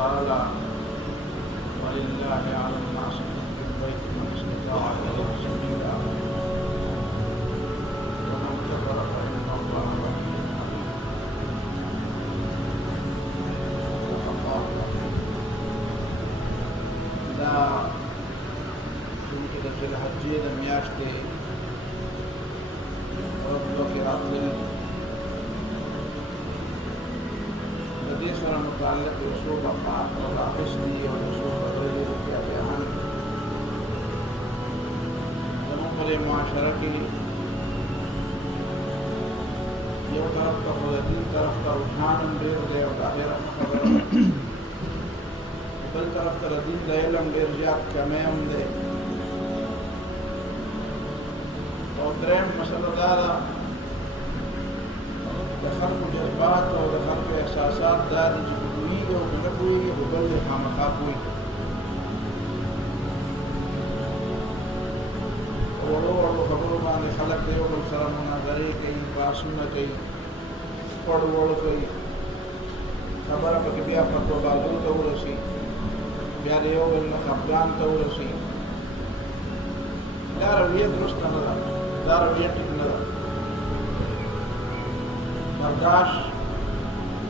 تعالى ولله على الناس حج البيت من استطاع إليه سبيلا ومن كفر فإن الله غني حميد. الله دا چونکه د ذی الحجې د میاشتې ورځو کې راتللې د دې سره متعلق یو څو بقات او اخیستې او یو څو خبرې دي چې بیان زموږ په معاشره کې یو طرف ته خو د دین طرف ته رجحان هم ډېر دی او ظاهره خبره بل طرف ته د دین د علم ډېر زیات کمی هم دی. او درېیم مسله دا ده د خلکو جذبات او د خلکو احساسات دا دي چې پوهېږي او که نه پوهېږي خو بل یې خامخا پوهېږي. وړو وړو خبرو باندې خلک د یو بل سره مناظرې کوي، بحثونه کوي، پړ وړ کوي، خبره پکې بیا فتوا بازو ته ورسي، بیا د یو بل نه خفګان ته ورسي. دا رویه درسته نه ده، دا رویه ټیک نه ده. برداشت،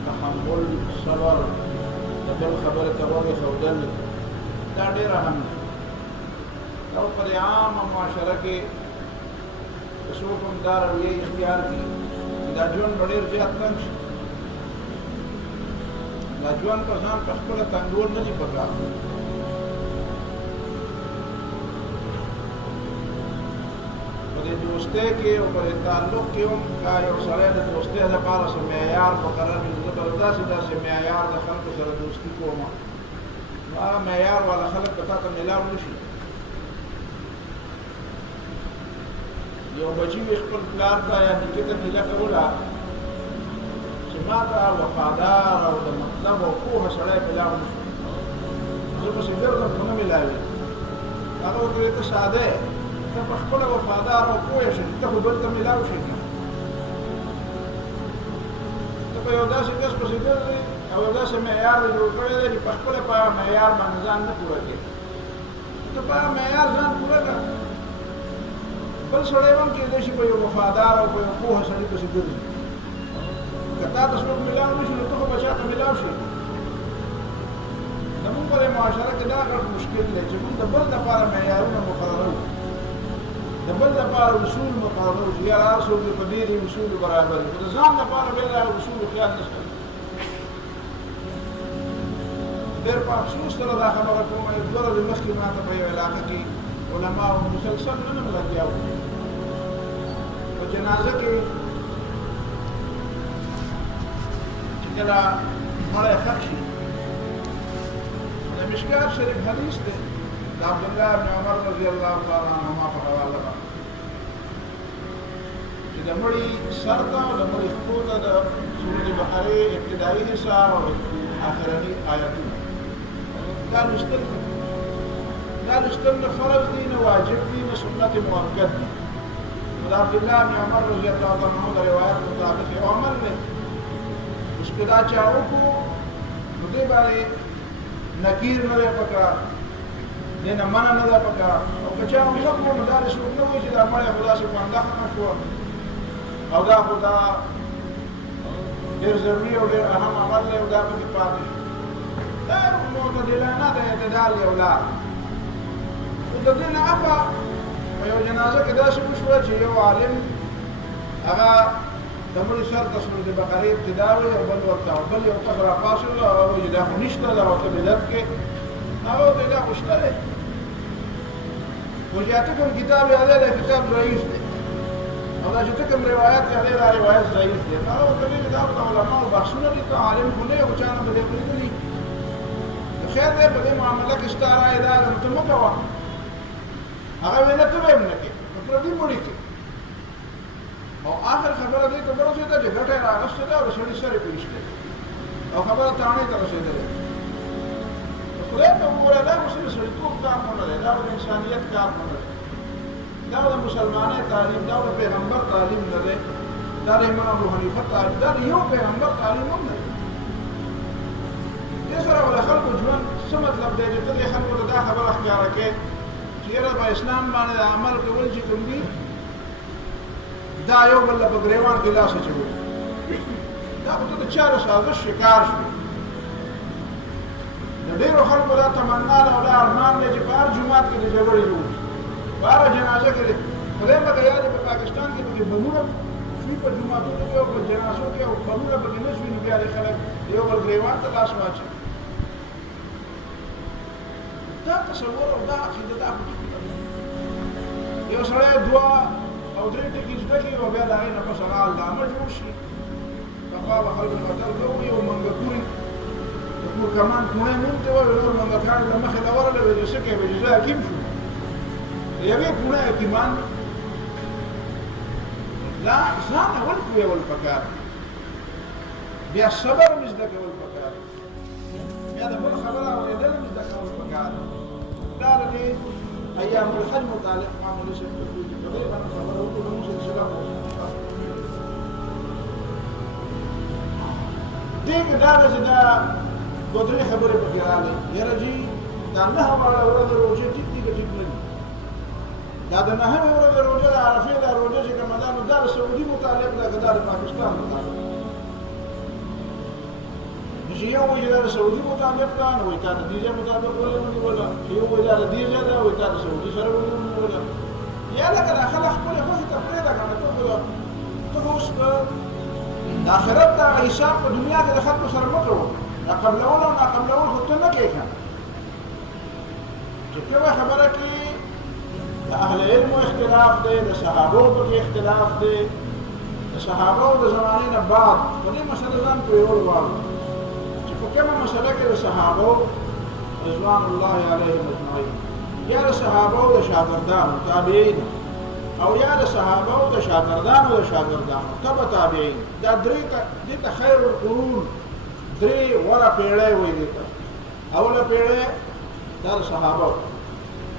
تحمل، صبر، د بل خبرې ته غوږ ایښودل دا ډېر اهم دي. او په دې عامه معاشره کې که څوک هم دا رویې اختیار کړي چې دا ژوند به ډېر زیات تنګ شي. دا ژوند په ځان په خپله تنګول نه دي پکار. په دې دوستۍ کې او په دې تعلق کې هم که یو سړی د دوستۍ دپاره څه معیار مقرر کړي، زه به داسې معیار د خلکو سره دوستي کوم، هغه معیار والا خلک به تا ته میلاو نه شي. یو بچي وي خپل پلار ته یا نیکه ته میله کوله چې ما ته وفادار او د مطلب او پوهه سړی میلاو نه شي، زه پسې ګرځم خو نه میلاوي. هغه ورته وایي ته ساده یې، ته په خپله وفادار او پوه شې، ته خو بل ته میلاو شې که ته په یو داسې کس پسې ګرځې او یو داسې معیار دې جوړ کړی دی چې په خپله په هغه معیار باندې ځان نه پوره کوې. ته په هغه معیار ځان پوره کړه. بل سړی هم کېدای شي په یو وفادار او په یو پوهه سړي پسې ګرځي. که تا ته څوک میلاو نه شي نو ته خو به چا ته میلاو شې. زمونږ په دې معاشره کې دا غټ مشکل دی چې موږ د بل لپاره معیارونه مقرروو، د بل لپاره اصول مقرروو چې یاره هر څوک دې په دې اصولو برابر وي، خو د ځان لپاره بل د اصولو خیال نشته. ډېر په افسوس سره دا خبره کوم، یو دوه ورځې مخکې ما ته په یو علاقه کې علماو مسلسل نه لګیا وو په جنازه کې چې کله مړی ښخ شي. د مشکات شریف حدیث دی د عبدالله بن عمر رضی الله تعالی عنهما په حواله باندې چې د مړي سر ته او د مړي پښو ته د سورة بقرې ابتدایي حصه او آخرني آیتونه دا لوستل نه فرض دي، نه واجب دي، نه سنت مؤکد دي. د عبدالله بن عمر رضی الله عنه د روایت مطابق یو عمل دی اوس که دا چا وکړو نو دې باندې نکیر نه دی پکار، دې نه منع نه ده پکار. او که چا هم نه کړو نو دا څوک نه وایي چې دا مړی خو داسې بنده ښه شوه او دا خو دا ډېر ضروري او ډېر اهم عمل دی او دا پکې پاتې شو. دا معتدلانه د اعتدال یو لار. د دې نه عفا په یو جنازه کې داسې وشوه چې یو عالم هغه د مړي سر ته سورة بقرې ابتدا وایي او بل ورته بل یو کس راپاڅېد او هغه وایي دا خو نشته، دا ورته بدعت کې هغه ورته دا خو شته دی. خو چې ته کوم کتاب یاد دی دا کتاب ضعیف دی او دا چې ته کوم روایت یاد دی دا روایت ضعیف دی. هغه ورته وایي دا ورته علماو بحثونه دي، ته عالم خو نه یې خو چا نه به دې پرېږدي. خیر دی په دې معامله کې ستا رایه دا ده نو ته مه کوه. هغه ویل ته به هم نه کوې په پردي مړي کې. او آخر خبره دې ته ورسېده چې ګټه یې راغستې ده او د سړي سر یې پرې ایښی او خبره تاڼۍ ته رسېدلې. خدای ته وګوره دا خو صرف سړیتوب کار خو نه دی، دا خو د انسانیت کار خو نه دی، دا د مسلمانۍ تعلیم، دا د پیغمبر تعلیم نه دی، دا د امام ابو حنیفه تعلیم، دا د یو پیغمبر تعلیم هم نه دی. دې سره ول خلکو ژوند څه مطلب دی چې ته خلکو ته دا خبره ښکاره کړې چې یاره په اسلام باندې عمل کول چې کوم دي دا یو بل په ګریوان کې لاس اچوي دا خو ته د چارو سازش شکار شو د ډېرو خلکو دا تمنا ده او دا ارمان دی چې په هر جومات کې د جګړې جوړ شي په هره جنازه کې خدای پاک یاد په پاکستان کې پکې بمونه شوي په جوماتونو کې او په جنازو کې او بمونه پکې نه شوي نو بیا د خلک یو بل ګریوان ته لاس واچوي دا تصور او دا عقیده دا یو سړی دوه او درې ټکي زده کړي او بیا د هغې نه پس هغه علامه جوړ شي پخوا به خلکو متل کوي یو منګکوري د کور کمان کوڼی نوم ته وایي نور منګکان له مخې له ورغله وایي څه کوې وایي زه حکیم شوم د یوې کوڼی حکیمان لا ځان اول کویول پکار بیا صبر هم زده کول پکار بیا د بل خبره اورېدل هم زده کول پکار دا د ایام الحج متعلق معمولي شي په دې باندې خبره وکړو نو چې سلام دغه دا چې دا دوه درې خبرې پکې راغلي یاره جی دا نه هغه ورځ روزه ټیک نه دي دا د نه هغه ورځ روزه د عرفه د روزه چې کومه ده نو دا سعودي متعلق ده دا د پاکستان متعلق چې یو وایي دا سعودي متعلق ده نو وایي دا د دې مطابق ولا یو وایي دا د دې ده وایي دا د سعودي سره ولا یا لکه دا خلک خپل خوښي ته پرېږده کنه ته اوس د آخرت دا حساب په دنیا کې د خلکو سره مه کوو دا قبلول او ناقبلول خو ته نه کوې که چې کومه خبره کې د اهل علمو اختلاف دی د صحابو پکې اختلاف دی د صحابو د زمانې نه بعد په دې مسله ځان پوهېدل غواړو چې په کومه مسله کې د صحابو رضوان الله علیهم اجمعین یا د صحابو د شاګردانو تابعین او یا د صحابه او د شاګردانو تبع تابعین دا درې ته خیر القرون درې وړه پیړۍ وایي دې ته اوله پیړۍ دا د صحابه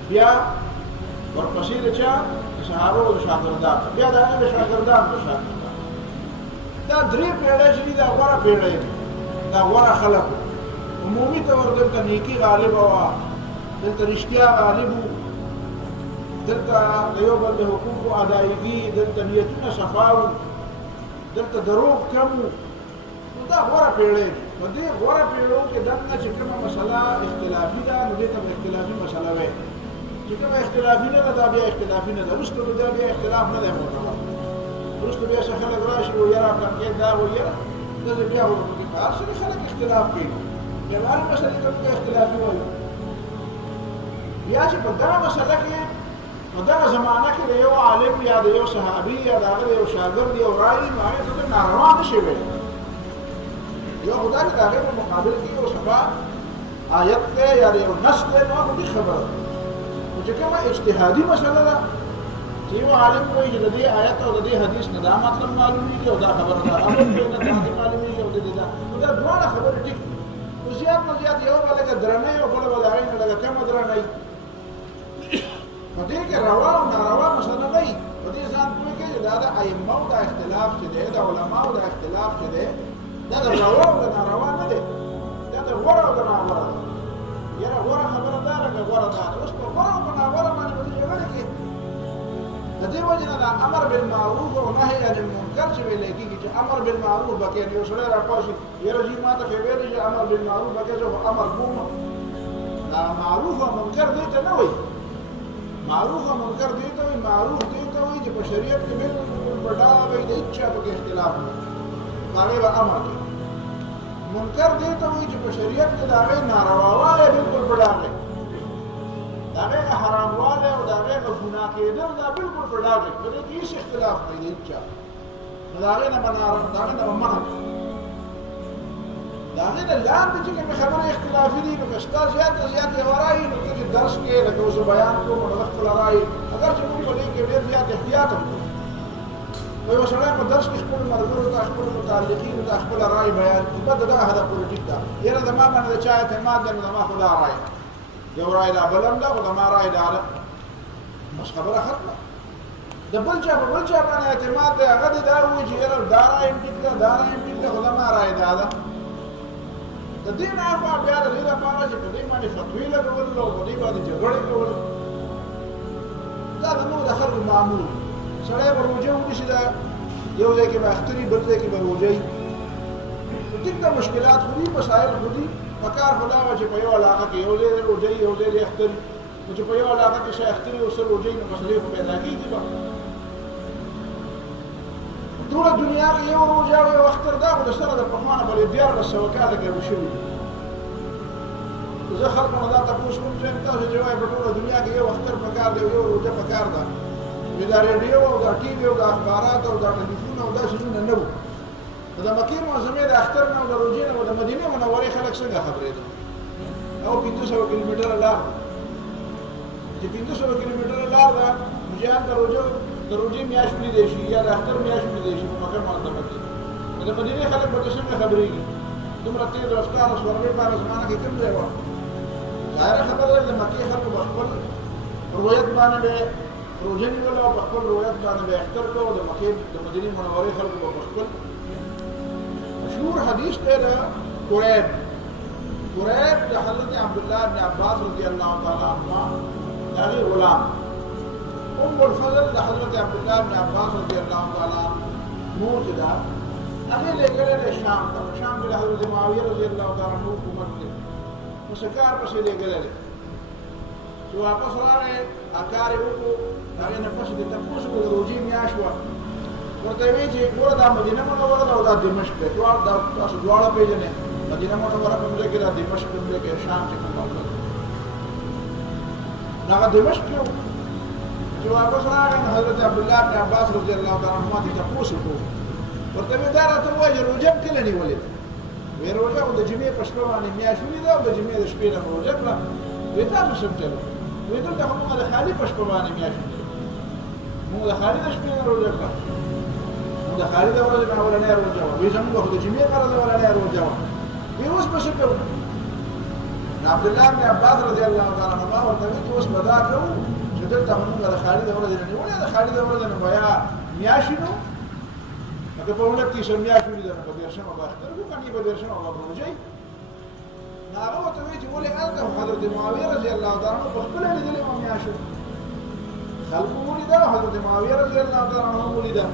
بیا ورپسې د چا د صحابه او د شاګردانو بیا د هغې د شاګردانو دا درې پیړۍ چې دي دا غوره پیړۍ دا غوره خلک عمومي طور دلته نیکي غالبه وه دلته رښتیا غالب وو دلته د یو بل د حقوقو ادایګي دلته نیتونه صفا وو دلته دروغ کم وو نو دا غوره پیړۍ دي په دې غوره پیړیو کې دننه چې کومه مسله اختلافي ده نو دې ته به اختلافي مسله وایي چې کومه اختلافي نه ده دا بیا اختلافي نه ده وروسته به دا بیا اختلاف نه دی معتبر وروسته بیا څه خلک راشي وایي یاره کنکې دا وایي یاره دلته بیا به پکې په هر څه کې خلک اختلاف کوي بیا هرې مسلې ته موږ اختلافي وایو بیا چې په دغه مسله کې په دغه زمانه کې د یو عالم یا د یو صحابي یا د هغه د یو شاګرد یو رایي نو هغې ته ناروا نه شي ویلی یو خو دا چې د هغې په مقابل کې یو صفا آیت دی یا د یو نص دی نو هغه دې خبره خو چې کومه اجتهادي مسله ده چې یو عالم وایي چې د دې آیت او د دې حدیث نه دا مطلب معلومېږي او دا خبره ده هغه نه معلومېږي او د دې دا نو دا دواړه خبرې ټیک خو زیات نه زیات یو به لږه درنۍ او بله به د هغې نه لږه کمه درنۍ په دې کې روا او ناروا مسله نه وي په دې ځان پوه کړئ دا د ائمو دا اختلاف چې دی د علماو دا اختلاف چې دی دا د روا او د ناروا نه دی دا د غوره او د ناغوره دی یاره غوره خبره دا ده که غوره دا ده اوس په غوره او په ناغوره باندې په دې جګړه کې د دې وجې نه دا امر بالمعروف او نهی عن المنکر چې ویلی کېږي چې امر بالمعروف به کوې یو سړی راپاڅي یاره جي ما ته خو ویلي چې امر بالمعروف به کوې زه خو امر کوم دا معروف او منکر دې ته نه وایي معروف او منکر دې ته وایي معروف دې ته وایي چې په شریعت کې بالکل په ډاله وایي د هېڅ چا پکې اختلاف نه هغې به امر کوي منکر دې ته وایي چې په شریعت کې د هغې نارواوالی بالکل په ډاله د هغې نه حراموالی او د هغې نه ګناه کېدل دا بالکل په ډاله په دې کې هېڅ اختلاف نه دی د هېڅ چا نو د هغې نه به منع کوي د هغې نه لاندې چې کومې خبرې اختلافي دي نو که ستا زیات نه زیات یوه رایي نو ته چې درس کې لکه اوس بیان کوم نو زه خپله رایي اگر چې موږ په دې کې ډېر زیات احتیاط هم کوو نو یو سړی په درس کې خپلو ملګرو ته خپلو متعلقینو ته خپله رایي بیان کړي بد د دغه هدف پولیټیک ده یاره زما باندې د چا اعتماد دی نو زما خو دا رایي ده یو رایي دا بل هم ده خو زما رایي دا ده بس خبره ختمه د بل چا په بل چا باندې اعتماد دی هغه دې دا ووایي چې یاره دا رایي هم ټیک ده دا رایي هم ټیک ده خو زما رایي دا ده د دې نه خوا بیا د دې لپاره چې په دې باندې فتوی لګول او په دې باندې جګړې کول دا زموږ د خلکو معمول سړی به روژه ونیسي دا یو ځای کې به اختري بل ځای کې به روژه وي ټیک ده مشکلات خو دي مسایل خو دي پکار خو دا وه چې په یو علاقه کې یو ځای دی روژه وي یو ځای دی اختري نو چې په یو علاقه کې شی اختري او څه روژه وي نو مسلې خو پیدا کېږي به ټوله دنیا کې یو روژه او یو اختر دا خو د سره د پخوا نه بلې 1400 کاله کې شوي زه خلکو نه دا تپوس کوم چې تاسو چې وایي په ټوله دنیا کې یو اختر پکار دی یو روژه پکار ده نو دا ریډیو او دا ټي وي او دا اخبارات او دا ټلیفون او دا شیونه نه وو د مکې معظمې د اختر نه او د روژې نه او د مدینې منورې خلک څنګه خبرېدل او 500 کیلومتره لار چې 500 کیلومتره لار ده مجاهد د روژې میاشت ولیدی شي یا د اختر میاشت ولیدی شي په مکه معظمه کې د مدینې خلک به څنګه خبرېږي دومره تېز رفتار او سورلۍ په هغه زمانه کې کوم ځای وه ظاهره خبره ده د مکې خلکو په خپل روایت باندې به روژه نیوله او په خپل روایت باندې به اختر کوه د مکې د مدینې منورې خلکو به په خپل مشهور حدیث دی د قریب د حضرت عبدالله بن عباس رضی الله تعالی عنهما د هغې غلام ام الفضل د حضرت عبدالله بن عباس رضی الله تعالی مور چې ده هغې لېږلی دی شام ته په شام کې د حضرت معاویه رضی الله تعالی عنه حکومت دی نو څه کار پسې لېږلی دی چې واپس راغی کار یې وکړو هغې نه پس دې تپوس وکړو د روژې میاشت وه ورته یې ویل چې ګوره دا مدینه منوره ده او دا دمشق دی تاسو دواړه پېژنئ مدینه منوره کوم ځای کې دا دمشق کوم ځای کې شام چې کوم مطلب هغه دمشق کې چې واپس راغی نو حضرت عبدالله بن عباس رضی الله تعالی عنهما دې تپوس وکړو ورته مې دا راته ووایه چې روژه کله نیولې ده وی روژه خو د جمعې په شپه باندې میاشت ولیده او د جمعې د شپې نه مو روژه کړه وی تاسو څه چلو وی دلته خو موږ د خالي په شپه باندې میاشت ولیده موږ د خالي د شپې نه روژه کړه موږ د خالي د ورځې نه اولنۍ روژه وه وی زموږ خو د جمعې په ورځ اولنۍ روژه وه وی اوس به څه کوو نو عبدالله بن عباس رضی الله تعالی عنهما ورته وی چې اوس به دا کوو چې دلته خو موږ د خالي د ورځې نه نیولې د خالي د ورځې نه به یا میاشت نو که په 29 میاشت ولیده نو په 13مه به اختر وکړو کنې په 13مه به روژه وي نو هغه ورته وایي چې ولې هلته حضرت معاویه رضی الله تعالی عنه پخپله لیدلې وه میاشت خلکو ولیده حضرت معاویه رضی الله تعالی عنه ولیده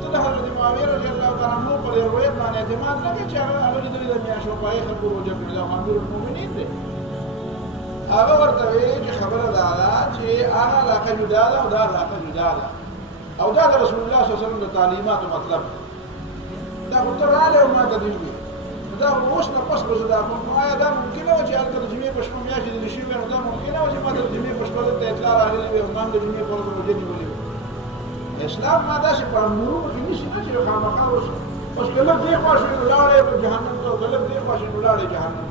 ته د حضرت معاویه رضی الله تعالی عنه پر روایت باندې اعتماد نه کوې چې هغه لیدلې ده میاشت او په هغې خلکو روژه کړې ده امیر المؤمنین دی هغه ورته وایي چې خبره دا ده چې هغه علاقه جدا ده او دا علاقه جدا ده او دا د رسول الله صلی الله علیه وسلم د تعلیماتو مطلب دا خو ته راغلی او ما ته دوی وي دا اوس نه پس به زه دا کوم نو آیا دا ممکنه وه چې هلته د جمعې په شپه میاشتې دلې شوي وی نو دا ممکنه وه چې ما ته د جمعې په شپه دلته اطلاع راغلې وي او ما هم د جمعې په ورځ روژه نیولې وي اسلام ما داسې په امرونو کې نیسي نه چې خامخا اوس که لږ دې خوا شوې نو لاړې جهنم ته او که لږ دې خوا شوې نو لاړې جهنم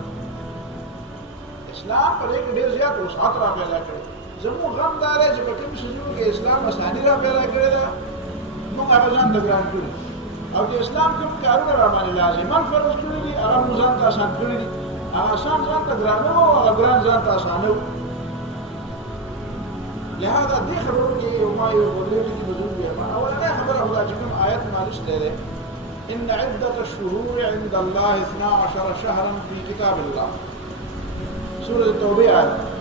اسلام په دې کې ډېر زیات وسعت را پیدا کړی زموږ غم دا دی چې په کوم څیزونو کې اسلام اساني را پیدا کړې ده موږ هغه ځان ته ګران کړي او د اسلام کوم کارونه را باندې لازمان فرض کړي دي هغه موږ ځان ته اسان کړي دي هغه اسان ځان ته ګرانه وو او هغه ګران ځان ته اسانه وو لهذا دې خبرو کې یو ما یو ودرې کې موضوع دی اولنۍ خبره خدا چې کوم آیت مالش دی ان عدة الشهور عند الله 12 شهرا في كتاب الله سورة توبه آیت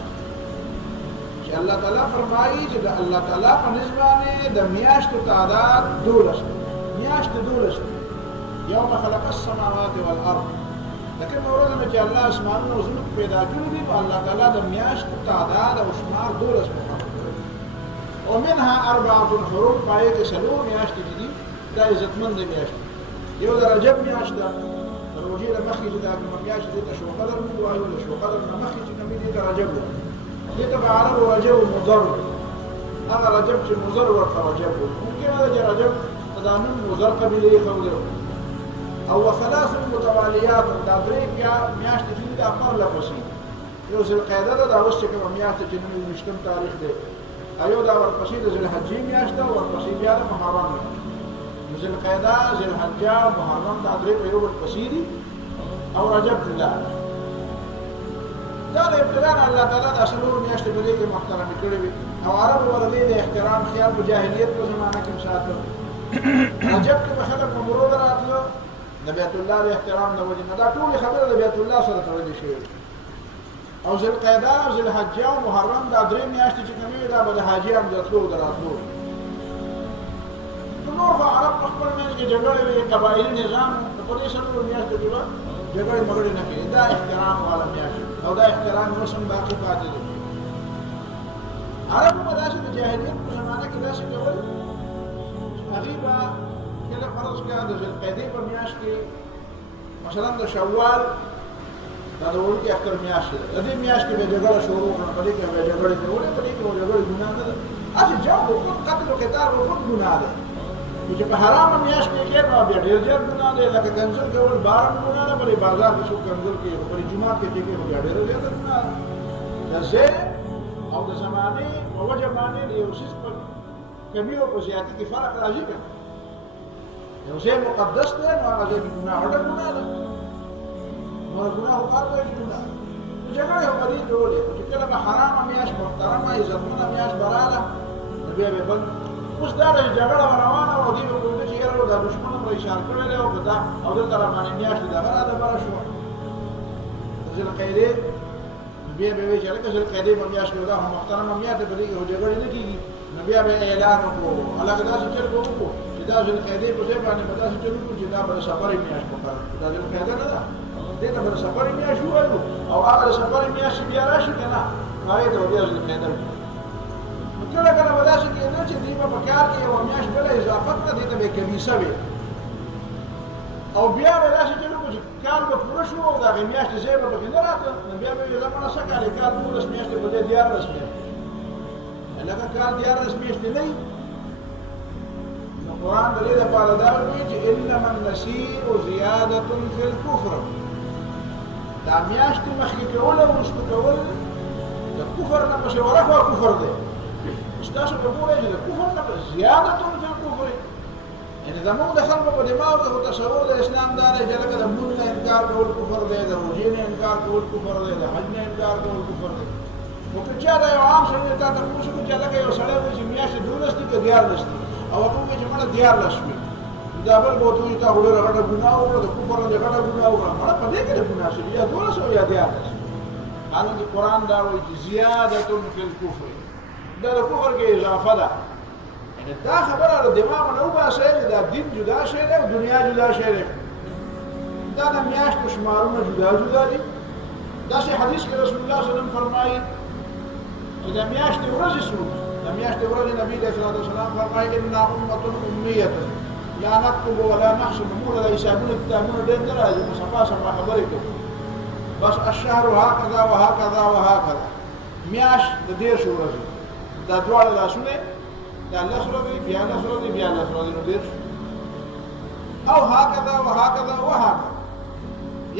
اللہ تعالیٰ فرمائی کہ اللہ تعالیٰ پر نسبانے دا میاشت تعداد 12 میاشت 12 یوم خلق السماوات والارض لیکن مورد میں کہ اللہ اسمان و ظلم پیدا کیوں دی تو اللہ تعالیٰ دا میاشت تعداد و شمار 12 مقرر ومنها 4 حروف پائے کہ silver میاشت the the عزتمند میاشت you the رجب میاشت دا روجی دا مخی دا میاشت دی تا شو قدر مو آئیو دا شو قدر مخی چنمی دی دا رجب دا دې ته عرب رجب مضر هغه رجب چې مضر ورته رجب ممکن هذا رجب تدامن مضر قبيله خو او ثلاث متواليات دا درې میاشتې چې دا پر لپسې یو ذل قعده دا اوس چې کوم میاشت چې نن مشتم تاریخ دی ایو دا ورپسې د ذل حجې میاشت او ورپسې بیا د محرم ذل قعده ذل حجه محرم دا درې په یو ورپسې دي او رجب الله دا د ابتداء الله تعالی د اصلو میاشتې په دې کې محترم کړی وي او عرب ولدي د احترام خیال په جاهلیت په زمانه کې ساتل رجب کې به خلک په مرود راتلو د بیت الله د احترام د وجې نه دا ټولې خبرې د بیت الله سره تړلې شوې او ذوالقعده او ذوالحجه او محرم دا درې میاشتې چې کومې دا به د حاجیانو د تلو د راتلو نور خو عرب په خپل منځ کې جګړې وې قبایلي نظام په دې څلورو میاشتو کې به جګړې مګړې نه کېدې دا احترام والا میاشت او دا احترام رسم باقي پاتې دی عربو به داسې د جاهلیت په زمانه کې داسې کول هغوی به کله فرض کړه د ذوالقعدې په میاشت کې مثلا د شوال دا د وړوکي اختر میاشت ده د دې میاشت کې به جګړه شروع کړه په دې کې به جګړې کولې په دې کې به جګړې ګناه نه ده هسې جنګ وکړ قتل و قتال وکړ ګناه ده چې په حرامه میاشت کې کېږي نو بیا ډېر زیات ګناه دی لکه کنځل کول بار هم ګناه ده بلې بازار کې څوک کنځل کوي خو بلې جومات کې کېږي خو بیا ډېره زیاته ګناه ده د ځای او د زمانې په وجه باندې د یو څیز په کمي او په زیاتي کې فرق راځي که یو ځای مقدس دی نو هغه ځای کې ګناه وړه ګناه ده نو ګناه خو کار کوي ګناه جګړې خو په دې ډولې چې کله به حرامه میاشت محترمه عزتمنه میاشت به راغله نو بیا به بند اوس دا د جګړه روانه وه دوی به کوي چې یاره دا دښمن به اشاره کړی دی او که دا او دلته راباندې میاشتې دغه رادبره شوه د ذوالقعدې بیا به وایي چې هلکه ذوالقعدې په میاشت کې دا خو محترمه میاشت دی په دې کې خو جګړې نه کېږي نو بیا به اعلان وکړو هلکه داسې چل به وکړو چې دا ذوالقعدې په ځای باندې به داسې چل وکړو چې دا به د سفرې میاشت پکار دا ذوالقعده نه ده دې ته به د سفرې میاشت ووایو او هغه د سفرې میاشت چې بیا راشي که نه هغې ته به بیا ذوالقعده وکړو کله کله به داسې کېدل چې دوی به په کار کې یوه میاشت بله اضافت نه دې ته به کمیسه وي او بیا به داسې چل وکړو چې کال به پوره شو او د هغې میاشتې ځای به پکې نه راته نو بیا به وي زمانه څه کال کال 12 میاشتې په دې 14 میاشتې لکه کال 14 میاشتې نه وي نو قرآن د دې دپاره دا وایي چې انما النسیء زیادة فی الکفر دا میاشتې مخکې کول او وروسته کول د کفر نه پسې ورخوا کفر دی ستاسو په ګوره چې د کفر نه زیادة فی الکفر یعنې زموږ د خلکو په دماغ کې خو تصور د اسلام دا دی چې لکه د لمونځ نه انکار کول کفر دی د روژې نه انکار کول کفر دی د حج نه انکار کول کفر دی خو که چا دا یو عام سړی تا تپوس وکړي چې لکه یو سړی وایي چې میاشتې 12 دي که 14 دي او هغه وایي چې مړه 14 شوې دا بل به ورته وایي تا خو ډېره غټه ګناه وکړه د کفر نه دې غټه ګناه وکړه مړه په دې کې د ګناه شوي یا 12 او یا 14 حالانکې قرآن دا وایي چې زیادة فی الکفر دا د کفر کې اضافه ده یعنې دا خبره د دماغ نه وباسئ چې دا دین جدا شی دی او دنیا جدا شی دی دا د میاشتو شمارونه جدا جدا دي داسې حدیث کې رسول الله صلی الله علیه وسلم فرمایي چې د میاشتې ورځې څو د میاشتې ورځې نبي علیه الصلاة والسلام فرمایي انا امة امیة لا نكتب ولا نحسب موږ د حسابونو کتابونه ډېر نه راځي نو صفا صفا خبرې کوو بس الشهر هكذا وهكذا وهكذا میاشت د 10 ورځې دا دواړه لاسونه دا 10 ورځې بیا 10 ورځې بیا 10 ورځې نو 10 او هكذا وهكذا وهكذا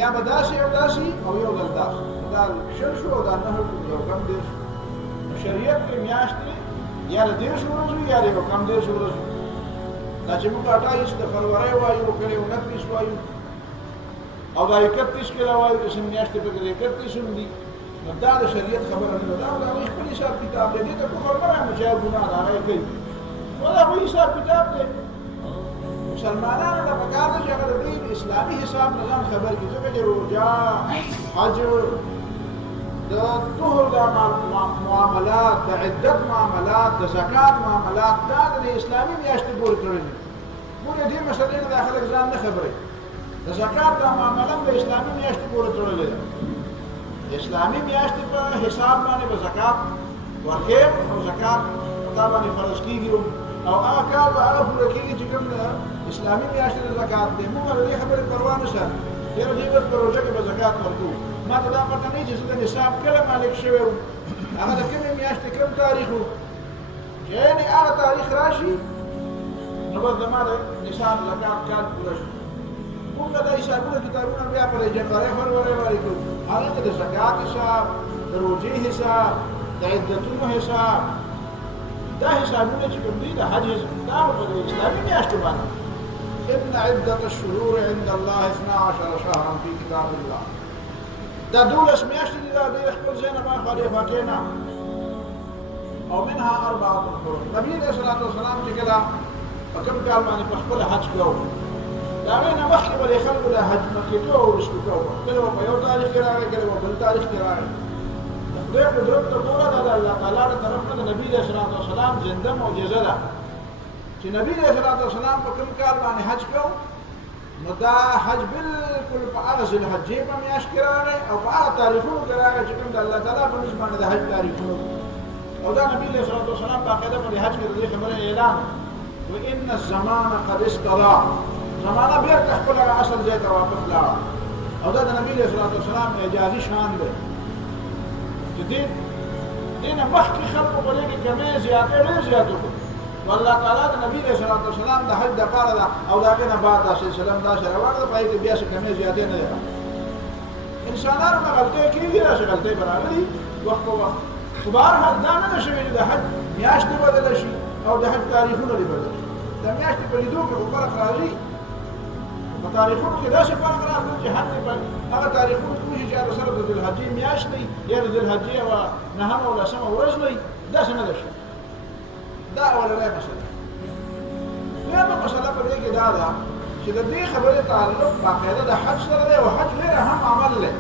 یا به داسې او داسې او یو ځل داسې دا شل شو او دا 9 یو کم 10 شریعت کې میاشتې یا د 10 ورځې یا د یو کم 10 ورځې دا چې موږ 28 د فروری وایو کله 29 وایو او دا 31 کله وایو چې میاشتې په کې 31 هم دي نو دا د شریعت خبره نه ده دا خپل حساب کتاب دی دې ته کفر نه راځي چې ګناه راغی کوي ولا خو حساب کتاب دی مسلمانانو ته پکار ده چې هغه د دې اسلامي حساب نه ځان خبر کړي ځکه چې روژه حج د طهر د معاملات د عدت معاملات د زکات معاملات دا د اسلامي میاشتې پورې تړلي موږ دې مسلې نه داخله ځان نه خبرې د زکات د معاملات د اسلامي میاشتې پورې تړلي اسلامي میاشتې په حساب باندې به زکات ورکړي او زکات دا باندې فرض کېږي او هغه کار به هغه پوره کېږي چې کوم اسلامي میاشتې د زکات دی موږ د دې خبرې پروا نه شته یاره دې بس په روژه کې به زکات ورکوو ما ته دا پته نه چې زه د نصاب کله مالک شوی وم هغه د کومې میاشتې کوم تاریخ و چې یعنې هغه تاریخ راشي نو بس زما د نصاب زکات کال پوره شو موږ دا حسابونه کتابونه بیا په جنوري فروری باندې کوو هغه د زکات حساب د روژې حساب د عدتونو حساب دا حسابونه چې کوم دي د حج دا په اسلامي میاشتو باندې ان عدة الشهور عند الله 12 شهرا في كتاب الله دا 12 میاشتې دي دا د خپل ځای نه باندې واقع نه او منها 4 حرم نبی علیہ الصلوۃ والسلام چې کله په کوم کال باندې په خپل حج کوو دا غي نه مخکې به د خلکو د حج مکېدو او وروستو کله به په یو تاریخ کې راغی کله به بل تاریخ کې راغی د خدای قدرت ته ګوره دا د الله تعالی له طرف نه د نبي علیه الصلاة والسلام زنده معجزه ده چې نبي علیه الصلاة والسلام په کوم کال باندې حج کو نو دا حج بالکل په هغه ذوالحجې په میاشت کې راغی او په هغه تاریخونو کې راغی چې کوم د الله تعالی په نسبت باندې د حج تاریخونو او دا نبی علیه الصلاة والسلام باقاعده په حج کې د دې خبره اعلان وان الزمان قد استدار زمانه بیرته خپل اصل ځای ته واپس لاړه او دا د نبی علیه الصلاة والسلام اعجازي شان دی چې دې نه مخکې خلکو په دې کې کمې زیاتې ډېر زیات وکړو والله تعالی د نبی علیه الصلاة والسلام د حج دپاره ده او د هغې نه بعد دا سلسله همداسې روانه ده په هغې کې بیا څه کمې زیاتې نه دی انسانانو نه غلطۍ کېږي داسې غلطۍ به راغلي وخت په وخت خو بهرحال دا نه ده شوې چې د حج میاشتې بدله شي او د حج تاریخونه دې بدل شي د میاشتې په لیدو کې خو فرق راځي په تاریخونو کې داسې فرق راغلی چې حج په هغه تاریخونو کې وشي چې هغه سره د ذوالحجې میاشت دی یا د ذوالحجې یوه نهمه او لسمه ورځ دی داسې نه ده شوې دا اولنۍ مسله دویمه مسله په دې کې دا ده چې د دې خبرې تعلق باقاعده د حج سره دی او حج ډېر اهم عمل دی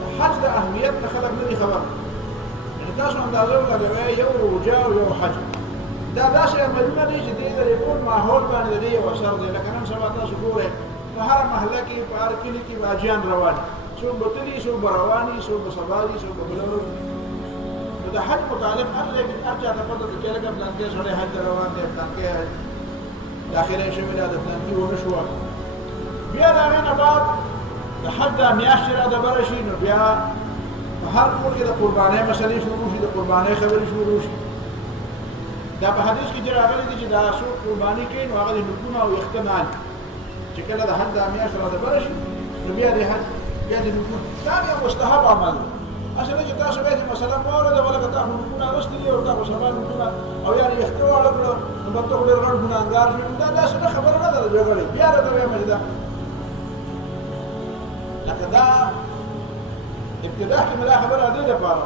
د حج د اهمیت نه خلک نه دي خبر یعنې تاسو اندازه ولګوئ یو روژه او یو حج دا داسې عملونه دي چې دې د ټول ماحول باندې د دې یو اثر دی لکه نن سبا تاسو ګورئ په هره محله کې په هر کلي کې به حاجیان روان دي څوک به تلي څوک به روان دي څوک به سبا دي څوک به بله ورځ نو د حج متعلق هر ځای کې هر چا ته پته ده چې لکه فلانکي سړی حج ته روان دی فلانکي داخله شوې ده د فلانکي ونه شوه بیا د هغې نه بعد د حج دا میاشت چې رادبره شي نو بیا په هر کور کې د قربانۍ مسلې شروع شي د قربانۍ خبرې شروع شي دا په حدیث کې چې راغلي دي چې دا څوک قرباني کوي نو هغه د نوکونه او ویښته مالي چې کله د حج دا میاشت رادبره شي نو بیا د حج بیا د نوکونه دا یو مستحب عمل دی اصل چې تاسو به دې مثلا واورئ ولکه تاسو نوکونه اغوستي دي او تاسو سبا نوکونه او یا ویښته واړه کړه نو به ته ډېر غټ ګناهګار شئ دا داسې خبره نه ده د جګړې بیا درته وایم چې دا لکه دا ابتدا کې مې دا خبره دې دپاره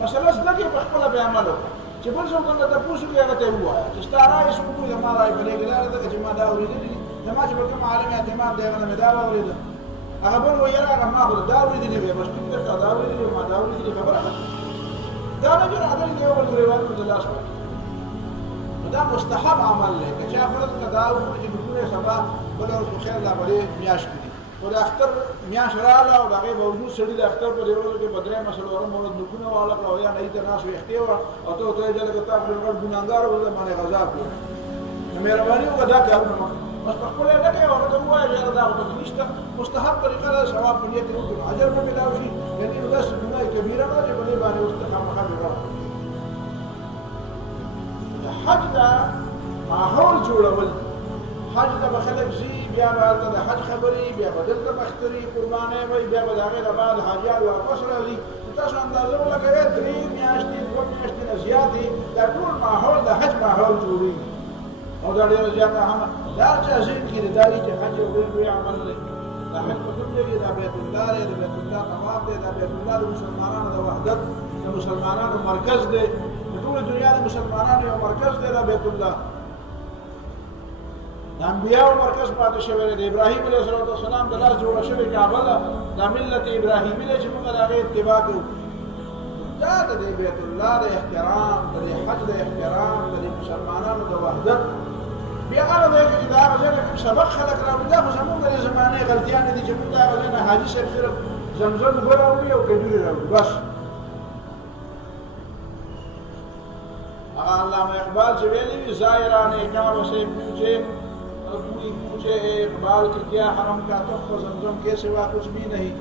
مسله زده کړې په خپله بیا عمل وکړه چې بل څوک درته تپوس وکړي هغه ته یې ووایه چې ستا رایې څوک وکړي زما رایې په دې کې دا ده چې ما دا اورېدلي دي زما چې په کوم عالم اعتماد دی هغه نه مې دا واورېده هغه بل وایي یاره هغه ما خو دا اورېدلي وی بس ټیک درته دا اورېدلي ما دا اورېدلي خبره ختمه دا نه چې راغلي دی یو بل ګرېوان ته د لاس واچوي نو دا مستحب عمل دی که چا فرض کړه دا وکړي چې نوکونه سبا بله ورځ په خیر لا په دې میاشت کې دي او د اختر میاشت راغله او د هغې باوجود سړي د اختر په دې ورځو کې په درېیمه څلورمه ورځ نوکونه واړه کړه او یا نهي ته ناست ویښتې وه او ته ورته وایې لکه تا خو ډېر غټ ګناهګار و زه باندې غذا کړو نو مهرباني وکړه دا کارونه مه بس په خپله یې نه کوې هغه ته ووایه چې یاره دا خو ته نشته مستحب طریقه ده ثواب په نیت یې وکړو اجر به مېلاو شي یعنې نو داسې ګناه کبیره ده چې په دې باندې اوس ته خامخا جوړه د حج دا ماحول جوړول حج ته به خلک ځي بیا به هلته د حج خبرې بیا به دلته مختري قربانۍ وایي بیا به د هغې نه بعد حاجیان واپس راځي تاسو اندازه ولګوئ 3 میاشتې 2 میاشتې نه زیاتې دا ټول ماحول د حج ماحول جوړېږي او دا ډېره زیاته هم دا هر چا ذهن کې دا دي چې حج یو ډېر لوی عمل دی دا حج په کوم ځای کې دا بیت الله دی د بیت الله طواف دی دا بیت الله د مسلمانانو د وحدت د مسلمانانو مرکز دی د ټولې دنیا د مسلمانانو یو مرکز دی دا بیت الله د انبیاو مرکز پاتې شوی دی د ابراهیم علیه السلام د لاس جوړه شوې کعبه ده دا ملت ابراهیمي دی چې موږ د هغې اتباع کوو دا د دې بیت الله د احترام د دې حج د احترام د دې مسلمانانو د وحدت بیا هغه دی چې د هغه ځای نه کوم سبق خلک راوړي دا خو زموږ د دې زمانې غلطیانې دي چې موږ د هغه ځای نه حاجي صاحب صرف زمزم اوبه راوړي او کجورې راوړي بس هغه علامه اقبال چې ویلي وي زائران کعبہ سے پوچھے اقبال کہ کیا حرم کا تحفہ زمزم کے سوا کچھ بھی نہیں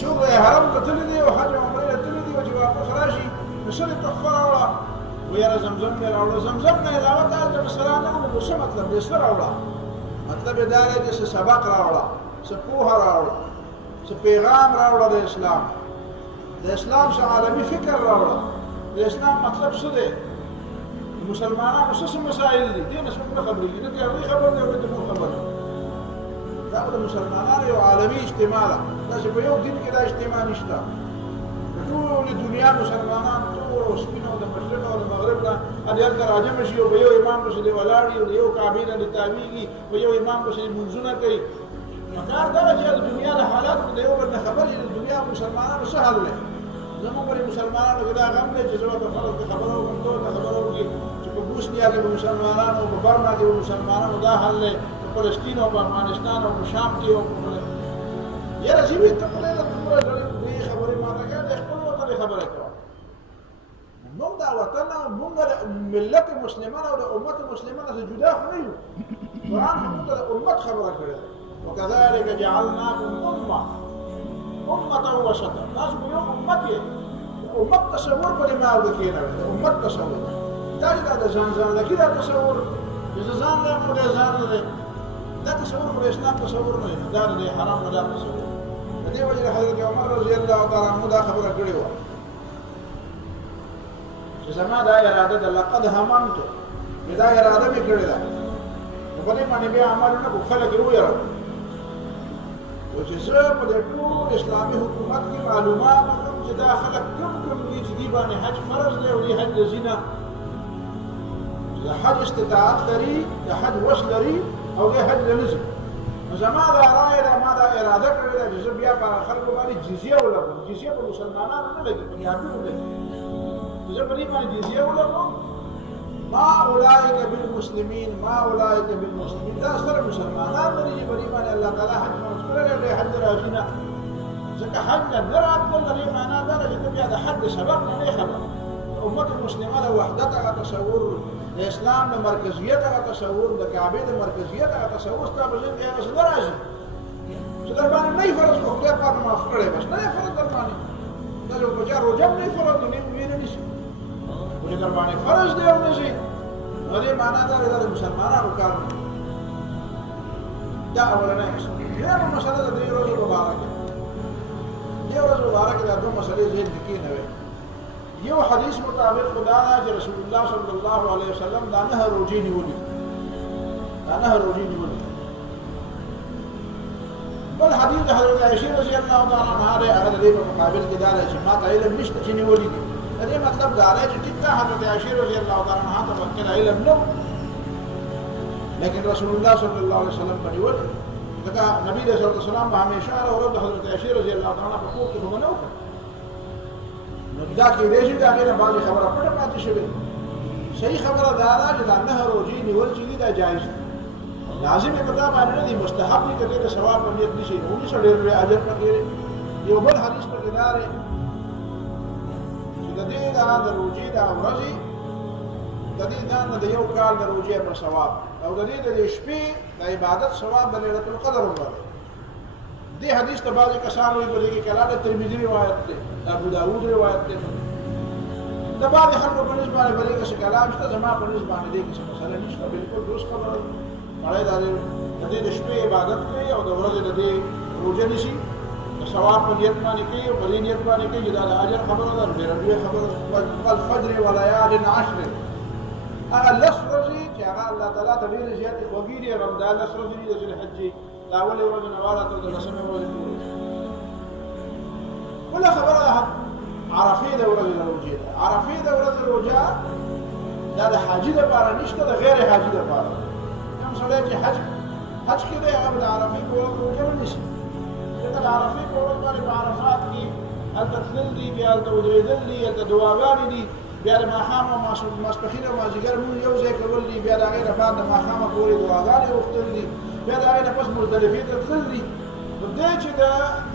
څوک حرم ته تللی دی او حج عمرې ته تللی دی او چې واپس راشي نو څه دې تحفه راوړه وایي یاره زمزم مې راوړه زمزم نه علاوه تا ته مثلا نه نو څه مطلب دی څه راوړه مطلب یې دا دی چې څه سبق راوړه څه پوهه راوړه څه پیغام راوړه د اسلام د اسلام څه عالمي فکر راوړه د اسلام مطلب څه دی مسلمانانو څه مسائل دي دې نه څوک نه خبرېږي نه د هغوی خبر دی او د مونږ خبر دا د مسلمانانو یو عالمي اجتماع ده داسې په یو دین کې دا اجتماع نشته د ټولې دنیا مسلمانان ټول او سپینو د مشرق او د مغرب نه اجل تر راجم شي او یو امام په دې ولاړی او یو کابینه د تاویږي او یو امام په دې منځونه کوي مکار دا چې د دنیا د حالات د یو بل خبرې د دنیا مسلمانانو څه حل لري زموږ پر مسلمانانو دا غم دی چې زما په خلکو خبرو کوي چې په بوسنیا کې مسلمانانو په برما کې مسلمانانو دا حل لري په فلسطین او په افغانستان او په شام کې او یاره چې وي ته په دې ټول ډېر خبرې ما ته کوي خپل وطن خبره کوي موږ دا وطن موږ ملت مسلمانه او د امت مسلمانه څخه جدا خو نه یو قرآن موږ د امت خبره کړې وكذلك جعلناكم أمة وسطا تاسو یو امت یې امت تصور په ما وکړه امت تصور دا د ځان لکه دا تصور چې ځان له موږ ځان له دا تصور په اسلام تصور نه دا د حرام ولا تصور د دې وجه حضرت عمر رضی الله تعالی عنہ دا خبره کړې و چې زما دا اراده ده لقد هممت دا اراده مې کړې ده په دې باندې بیا عملونه په خلک وروي وچه زه په دې ټول اسلامي حکومت کې معلومات کوم چې دا خلک کوم دي چې دی باندې حج فرض دی او دی حج زینا چې حج استطاعت لري د حج وس لري او دی حج لنزي زما دا رائے ده ما دا اراده کړې ده چې بیا په خلکو باندې جزیه ولګم جزیه په مسلمانانو نه لګي په یادونو لګي زه په دې باندې جزیه ولګم ما اولئک بالمسلمین ما اولئک بالمسلمین دا سره مسلمانان لري په دې باندې الله تعالی حج فرض حج راځينا ځکه حج نه راځي د دې معنا دا چې بیا د حج سبب نه خبر امت مسلمه د وحدت او تصور د اسلام د مرکزیت او تصور د کعبه د مرکزیت او تصور ته به دې هغه سره راځي چې دا باندې نه فرض خو خدای پاک معاف کړي بس نه فرض در باندې دا یو بچا روزه نه فرض نه ویني نشي چې در باندې فرض دی او نشي نو دې معنا دا د مسلمانانو کار دا اولنۍ یو مسله د دې ورځې مبارکه یو ورځ مبارکه د دوه مسلې ذهن کې نه وي یو حدیث مطابق خدا چې رسول الله صلی الله علیه وسلم دا نه روزي نیولې بل حدیث د حضرت عائشہ رضی الله تعالی عنها هغه د دې په مقابل کې دا چې ما ته علم نشته چې نیولې دي دې مطلب دا دی چې ټیک حضرت عائشہ رضی الله تعالی عنها ته وکړه علم نو لیکن رسول الله صلی الله علیه وسلم په نیول دا نبی رسول الله صلی الله علیه وسلم همیشه اورد حضرت عائشہ رضی الله تعالی عنها په کوم کې ومنو نو دا کې ریږي دا غیر باندې خبره پټه پاتې شوه صحیح خبره دا ده چې دا نه روزي نیول چې دا جایز لازم په دا باندې دی مستحب دی چې د ثواب په نیت نشي نو څه ډېر لوی اجر پکې یو بل حدیث په کې دا لري چې د دې د روزي دا ورځي د دې د یو کال د روزي په ثواب او د دې د شپې د عبادت ثواب د ليله القدر ورته دې حدیث ته بعضی کسانو یې بلکې کلام ترمذی روایت ده ابو داود روایت ده د بعض خلکو په نسبت باندې بلکې څه کلام شته زما په نسبت باندې دې څه مسله نشته بالکل درست خبره مړای د دې د شپې عبادت کوي او د ورځې د دې روزه نشي د ثواب په نیت باندې کوي او په نیت باندې کوي دا د اجر خبره ده ډېر لوی خبره قل فجر وليال عشر هغه لس ورځې چې هغه الله تعالی ته ډېرې زیاتې خوږې دي رمضان لس ورځې دي د ذوالحج د اولې ورځې نه والا تر د لسمې ورځې پورې بله خبره ده عرفې د ورځې روژې ده عرفې د ورځې روژه دا د حاجي دپاره نشته د غیر حاجي دپاره کوم سړی چې حج کې دی هغه د عرفې په ورځ روژه نه نیسي ځکه د عرفې په ورځ باندې په عرفات کې هلته تلل دي بیا هلته ودرېدل دي هلته دعاګانې دي بیا د ماښام او ماسپښین او مازدیګر مونځ یو ځای کول دي بیا د هغې نه بعد د ماښامه پورې دعاګانې غوښتل دي بیا د هغې نه پس مزدلفې ته تلل دي نو دی چې د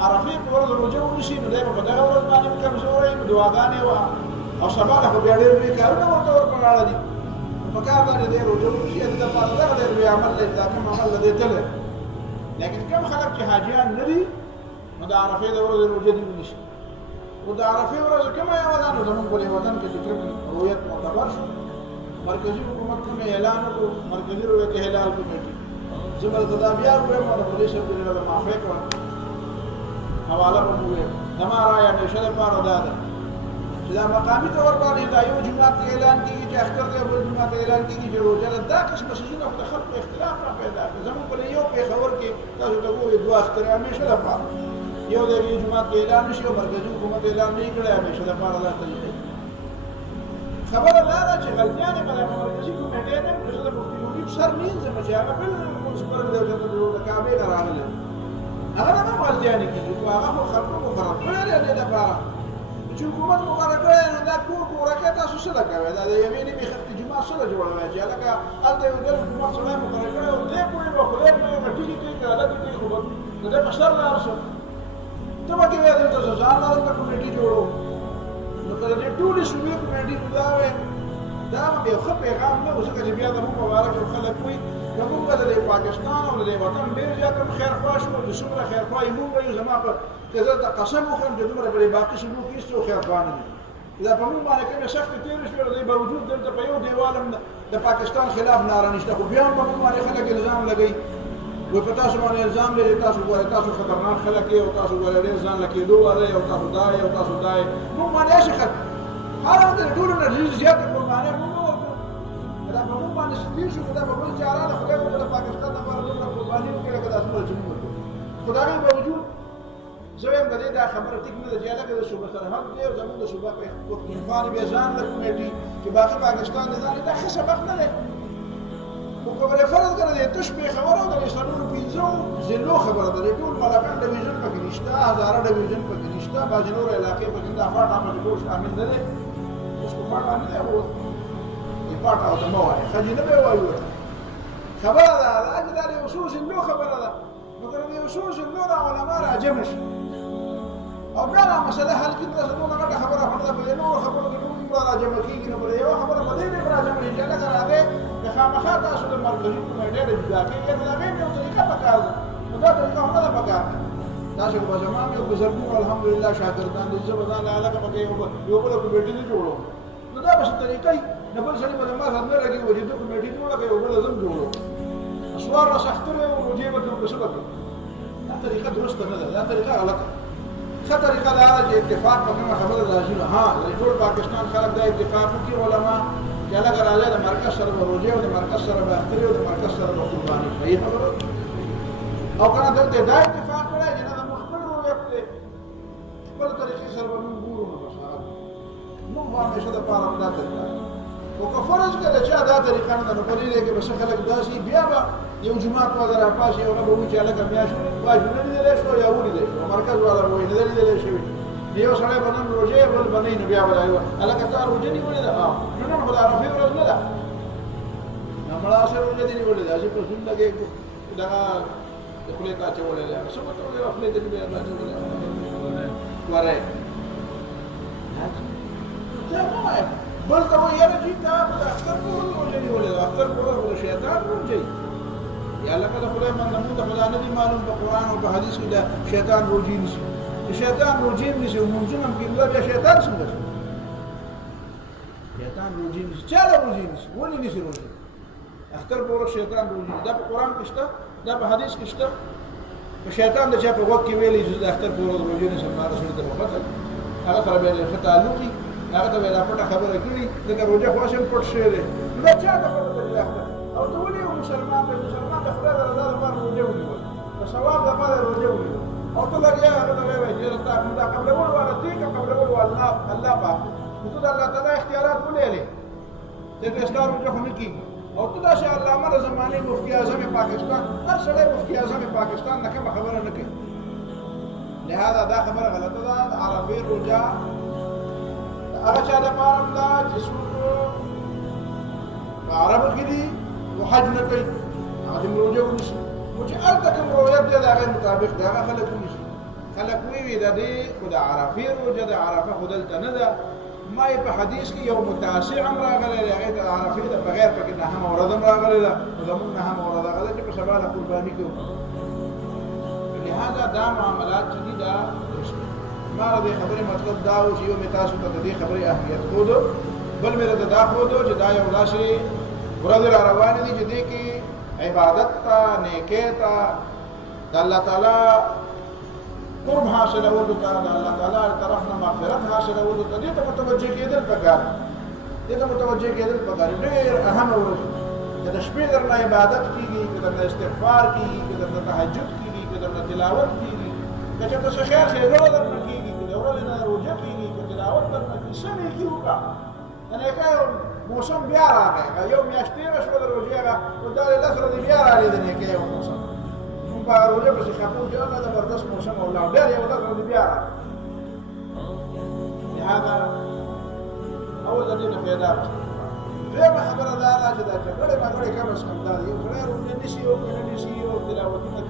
عرفې په ورځ روژه ونیسي نو دی به په دغه ورځ باندې کمزوری دعاګانې او سبا نه خو بیا ډېر لوی کارونه ورته ورپلاړه دي پکار دا دی روژه ونیسي د ده لپاره دغه ډېر لوی عمل دی دا کوم عمل دی تللی لیکن کوم خلک چې حاجیان نه دي نو د عرفې د ورځې روژه دي ونیسي خو د عرفې ورځ کومه یوه ده نو زموږ په دې وطن کې چې کوم رویت معتبر شو مرکزي حکومت کوم اعلان وکړو مرکزي رویت هلال کمیټې زه به درته دا بیا ووایم او د پولیس صاحب ډېره به معافی کړم حواله به مو ووایم زما رایه همیشه دپاره دا ده چې دا مقامي طور باندې دا یو جومات کې اعلان کېږي چې اختر دی بل جومات کې اعلان کېږي چې روژه ده دا قسمه څیزونه خو د خلکو اختلاف را پیدا کړي زموږ په یو پېښور کې تاسو ته ووایي دوه اختر همیشه دپاره یو د یو جومات کې اعلان نشي او مرکزي حکومت اعلان نه کړی همیشه دپاره دا طریقه خبره دا ده چې غلطیان یې په دغه مرکزي کمیټې نه وي، زه د مفتي مجیب سر نه یم چې هغه بالکل سپر دی د کعبې نه راغلی، هغه نه هم غلطیانې کېږي، خو هغه خو خلکو مقرر کړی دی دې لپاره چې حکومت مقرر کړی نو دا کور کورکې تاسو څه له کوئ؟ دا د یوې نیمې خښتې جومات څه له جوړوئ چې هلکه هلته یو ګل حکومت سړی مقرر کړی او دې پورې به خدای پورې به ټیکې کوي که هلکې کوي خو به د دې په سر لاړ شو ته به کې وایې دلته زه ځان لا دلته کمیټې جوړوم. نو که د دې ټولې صوبې کمیټې نو دا وایي دا به یو ښه پیغام نه و، ځکه چې بیا د موږ مبارک خلک وایي که موږ د دې پاکستان او د دې وطن ډېر زیات هم خیرخوا شو، چې څومره خیرخوا یې موږ وایو زما په که زه د قسم وخورم چې دومره په دې باقي صوبو کې هېڅ خیرخوا نه وي. دا په موږ باندې کومې سختې تېرې شوې د دې باوجود دلته په یو دیوال هم د پاکستان خلاف ناره نشته، خو بیا هم په موږ باندې خلک الزام لګوي وایي په تاسو باندې الزام لري، تاسو ګورئ تاسو خطرناک خلک یې او تاسو ګورئ ډېر ځان له کېدو والئ او تاسو دا یې او تاسو دا یې. موږ باندې هسې هر هم د ټولو نه زیاته قربانۍ موږ ورکړو، دا په موږ باندې تېر شو، خو دا به بل چاره ده، خدای به د پاکستان لپاره دومره قرباني وکړي لکه دا څومره چې موږ ورکړو. خو د هغې باوجود زه وایم د دې دا خبره ټیک نه ده چې هلکه د صوبه سرحد دی او زموږ د صوبه پښتونخوا نه بیا ځان له کمیټې چې باقي پاکستان د ځان دا ښه سبق نه دی. خو که به فرض کړه د تش پېښور او د څلورو پنځو ضلعو خبره ده، د ټول ملکان ډویژن پکې نشته، هزاره ډویژن پکې نشته، بعضې نورې علاقې پکې دا پاټا پکې ټول شامل نه دی. اوس خو پاټا نه دی، خو پاټا ورته مه وایې، ښځې نه به یې وایو ورته. خبره دا ده چې دا د یو څو ضلعو خبره ده، نو که د یو څو ضلعو دا علما راجمع شي او بیا دا مسله حل کړي، داسې دونه غټه خبره خو نه ده، په دې نورو خبرو کې دومره راجمع کېږي، نو په دې یوه خبره په دې ډېر راجمع شي چې هلکه راغی د خامخا تاسو د مرکزي کمیټې نه جدا کېږي، نو د هغې یو طریقه پکار ده، نو دا طریقه خو نه ده پکار. تاسو به زما یو بزرګونو الحمدلله شاګردان دي، زه به ځان له هلکه پکې یو بله کمیټې نه جوړوم، نو دا به څه طریقه وي، نه بل سړي به زما سره نه لګي چې زه کمیټې جوړه کړې یو بله زه هم جوړوم، څوارلس اخترې او روژې به کوم څه به کوم. دا طریقه درسته نه ده، دا طریقه غلطه. ښه طریقه دا ده چې اتفاق په کومه خبره راشي نو ها د ټول پاکستان خلک دا اتفاق وکړي علما چې هلکه راځئ د مرکز سره به روژې او د مرکز سره به اخترې او د مرکز سره به قرباني. صحیح خبره او که نه دلته دا اتفاق کړی چې نه زموږ خپل رویت دی، خپل طریقې سره به موږ ګورو، نو بس هغه موږ به همیشه دپاره هم دا طریقه خو که فرض کړه د چا دا طریقه نه ده نو په دې ځای کې به څه خلک داسې بیا به یو جومات والا راپاسي هغه به وایي چې هلکه میاشت واجب نه لیدلی شو یا ولیدلی شو، مرکز والا به وایي نه ده لیدلی شوي، یو سړی به نن روژې بل به نه وي، نو بیا به دا هلکه تا روژه نیولې ده؟ نو نن خو د عرفې ورځ نه ده، مړاسې روژه دې نیولې ده، هسې په سون لګې دغه د خولې ته اچولی دی، هغه څه مطلب دی خولې ته دې بیا اچولی وری دا مه وایم. بل ته وایي یاره چې تا په د اختر په ورځ روژه نیولې ده، اختر په ورځ خو د شیطان روژه وي، یا لکه د خدای بنده مونږ ته خو دا نه دي معلوم په قرآن او په حدیث کې د شیطان روژې نیسي، د شیطان روژې نیسي او مونځونه هم کېږي، بیا شیطان څنګه شي؟ شیطان روژې نیسي، چا له روژې نیسي؟ ولې نیسي روژې؟ اختر په ورځ شیطان روژې نیسي، دا په قرآن کې شته، دا په حدیث کې شته. په شیطان د چا په غوږ کې ویلي چې د اختر په ورځ روژې نیسم، ما رسول ته به پته هغه سره بیا ښه تعلق وي، هغه ته به یې دا پټه خبره کړي، ځکه روژه خو هسې هم پټ شوی دی، نو دا چا ته پته ده چې اختر او ته ولې یو مسلمان دی، مسلمان د خدای د رضا لپاره روژه ونیول، د ثواب لپاره روژه ونیول، او ته لګیا هغه ته وایې چې تا موږ دا قبلول والا دی که قبلول والا الله پاک، نو ته د الله تعالی اختیارات ولېلې ځکه ستا روژه خو نه کېږي، او ته داسې علامه د زمانې مفتي اعظم پاکستان، هر سړی مفتي اعظم پاکستان نه کومه خبره نه کوي، لهذا دا خبره غلطه ده. د عرفې روژه د هغه چا دپاره هم ده چې څوک په عربو کې دي او حج نه کوي، هغه دې روژه ونیسي، خو چې هلته کوم رویت دی د هغې مطابق د هغه خلک ونیسي. خلک ویوي د دې خو د عرفې روژه د عرفه خو دلته نه ده، ما یې په حدیث کې یو متاسع هم راغلی دی، هغې ته د عرفې د بغیر پکې نهمه ورځ هم راغلی ده، خو زمونږ نهمه ورځ هغه ده چې په سبا له قرباني کوو. لهذا دا معاملات چې دي دا ما د دې خبرې مطلب دا و چې یو مې تاسو ته د دې خبرې اهمیت ښودو، بل مې راته دا ښودو چې دا یو داسې ورځې را روانې دي چې دې کې عبادت ته، نیکۍ ته، د الله تعالی قرب حاصلولو ته، د الله تعالی طرف نه مغفرت حاصلولو ته، دې ته متوجه کېدل پکار دي، دې ته متوجه کېدل پکار دي. ډېر اهمه ورځ که د شپې درنه عبادت کېږي، که درنه استغفار کېږي، که درنه تهجد کېږي، که درنه تلاوت کېږي، که چېرته څه خیر ښېګړه درنه کېږي، که د ورځې نه روژه کېږي، که تلاوت درنه کېږي، څه نیکي وکړه، أنا كايو موسم بيارا كايو يوم يشتري بس ولا روجيها وداري الأسرة دي بيارا اللي ذني كايو موسم مباروجة بس يخافون جوا هذا بردس موسم ولا داري ولا الأسرة دي بيارا لهذا أول ذلك في دار غير ما خبر دار أجد ولا ما قولي كم اسكم داري وغير من نسيو تلاوتنا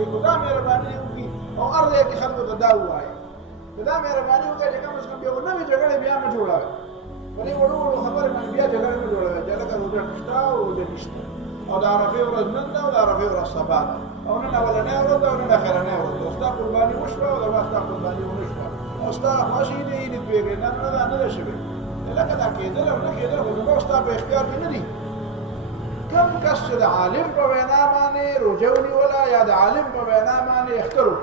كيف قدام يرباني وكي أو أرض يكي خلق تداوي قدام يرباني وكي كم اسكم بيقول نبي جعله بيام جولا ولي ولو خبر من بيا جعله جولا جعله كروجا نشتا وروجا نشتا أو دارفي ورزمنا ودارفي ورصبات أو ننا ولا نورد أو ننا خير نورد وستا قرباني وشوا ولا وستا قرباني ونشوا وستا ماشي دي نتبيعي ننا شبه لكن كده ولا كده ولا وستا باختيار بندي كم كسر عالم بوینا معنی روجونی ولا یا د عالم بوینا معنی اخترو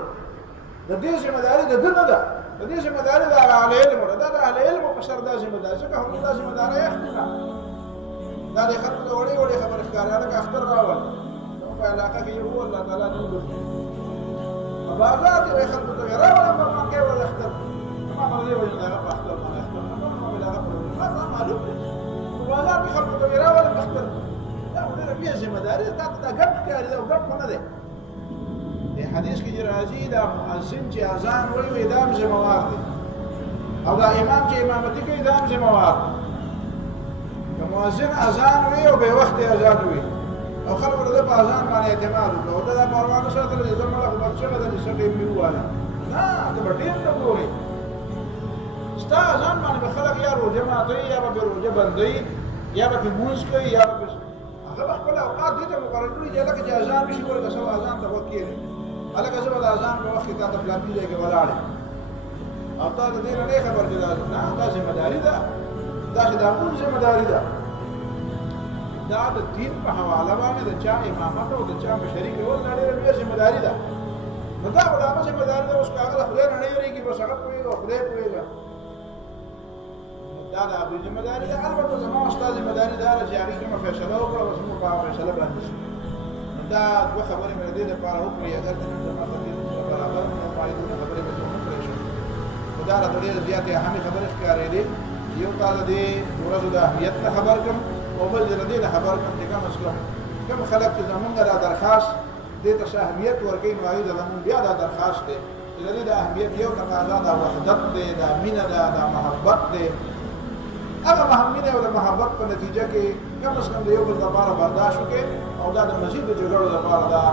د دې ذمہ داری د دنه ده د دې ذمہ داری د اهل علم ده د اهل علم په سر د ذمہ داری څخه هم د ذمہ داری اختنا دا د خلکو د وړي خبر ښکارا لکه اختر راول نو په علاقه کې یو الله تعالی نور په بازار کې خلکو ته راول ما کې ولا اختر ما مرلي ولا دا اختر ما اختر ما بلا ما معلوم په بازار کې خلکو ته راول اختر دا بیا ذمہ داری تا ته ګټ کاری دا ګټ نه ده د حدیث کې راځي دا مؤذن چې اذان وایي دا ذمہ وار دی او دا امام چې امامتي کوي دا ذمہ وار دی مؤذن اذان وایي او به وخت اذان وایي او خلکو له په اذان باندې اعتماد وکړي دا پروانه ساتل دي زموږ په بچو باندې چې څه دی واله نه ته ډېر نه ګوري ستا اذان باندې خلک یا روزه ماتي یا به روزه بندي یا به موږ کوي یا به هغه خپل اوقات دې ته مقرر کړی چې لکه چې اذان بشي ورته سو اذان ته وکړي هغه زما د اذان په وخت کې تاسو پلان دی کې ولاړ او تاسو دې نه خبر دي نه دا ذمہ داری ده دا چې دا موږ ذمہ داری ده دا د دین په حواله باندې د چا امامت او د چا مشري کول نه ډېر ذمہ داری ده نو دا ولا ذمہ داری ده اوس هغه خپل نه یریږي بس هغه کوي او خپل کوي دا د ابو ذمہ داری ده البته زموږ استاد ذمہ داری ده چې هغه کوم فیصله وکړي او زموږ په فیصله باندې دا دوه خبرې مې دې لپاره وکړې اگر د نن برابر نه پایدونه خبرې به نه کړې شو دا د ډېر زیاتې اهمې خبرې ښکارې دي یو کال دې ورځو د اهمیت ته خبر کوم او بل دې د خبر کوم چې کوم خلک چې زمونږ د درخواست دې ته اهمیت ورکوي نو هغوی د زمونږ بیا دا درخواست دی چې د دې د اهمیت یو تقاضا د وحدت دی د مینه ده د محبت دی هغه مینه او د محبت په نتیجه کې کم از کم د یو بل لپاره برداشت وکړي او دا د مزید د جګړو لپاره دا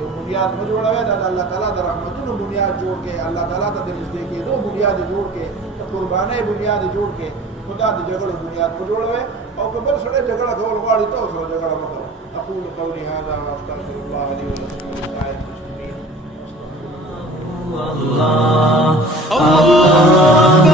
یو بنیاد مه جوړوي دا د الله تعالی د رحمتونو بنیاد جوړ کړي الله تعالی ته د نږدې کېدو بنیاد جوړ کړي د قربانۍ بنیاد جوړ کړي خدا د جګړو بنیاد مه جوړوي او که بل سړی جګړه کول غواړي ته سره جګړه مه کوه اقول قولي هذا واستغفر الله لي ولكم ولسائر المسلمين الله الله